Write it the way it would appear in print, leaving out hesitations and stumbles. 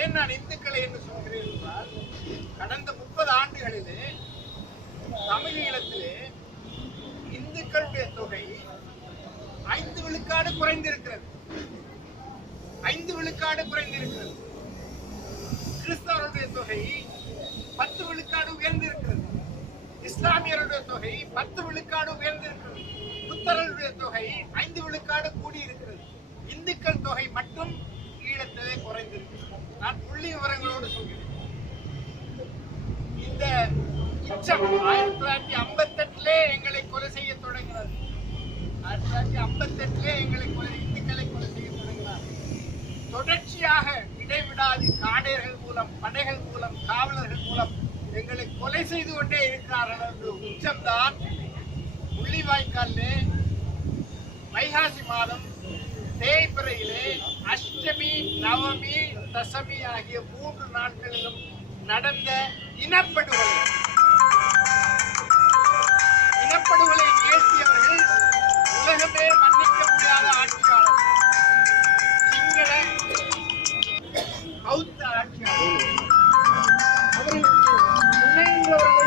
ஏன் நான் இந்துக்களை என்று சொல்கிறேன் என்றால், கடந்த 30 ஆண்டுகளிலே தமிழீழத்திலே இந்துக்களுடைய தொகை 5 விழுக்காடு குறைந்திருக்கிறது. 5 விழுக்காடு குறைந்திருக்கிறது. கிறிஸ்தவருடைய தொகை 10 விழுக்காடு உயர்ந்திருக்கிறது. இஸ்லாமியருடைய தொகை 10 விழுக்காடு உயர்ந்திருக்கிறது. புத்தர்களுடைய தொகை 5 விழுக்காடு கூடியிருக்கிறது. இந்துக்கள் தொகை மட்டும் ஈழத்திலே குறைந்திருக்கிறது. நான் புள்ளி விவரங்களோடு சொல்கிறேன். இந்த உச்சம் 1958 எங்களை கொலை செய்ய தொடங்கினார். 1958 இந்துக்களை கொலை செய்ய தொடங்கினார். தொடர்ச்சியாக இடைவிடாது காடையர்கள் மூலம், படைகள் மூலம், காவலர்கள் மூலம் எங்களை கொலை செய்து கொண்டே இருக்கிறார்கள் என்று உச்சம்தான் முள்ளிவாய்க்காலிலே வைகாசி மாதம் தேய்பிறையிலே அஷ்டமி, நவமி, தசமி ஆகிய 3 நாட்களிலும் நடந்த இனப்படுகொலை நிகழ்த்தியவர்கள் உலகமே மன்னிக்க முடியாத ஆட்சியாளர், சிங்கள பௌத்த ஆட்சியாளர். அவர்களுக்கு துணைந்தவர்கள்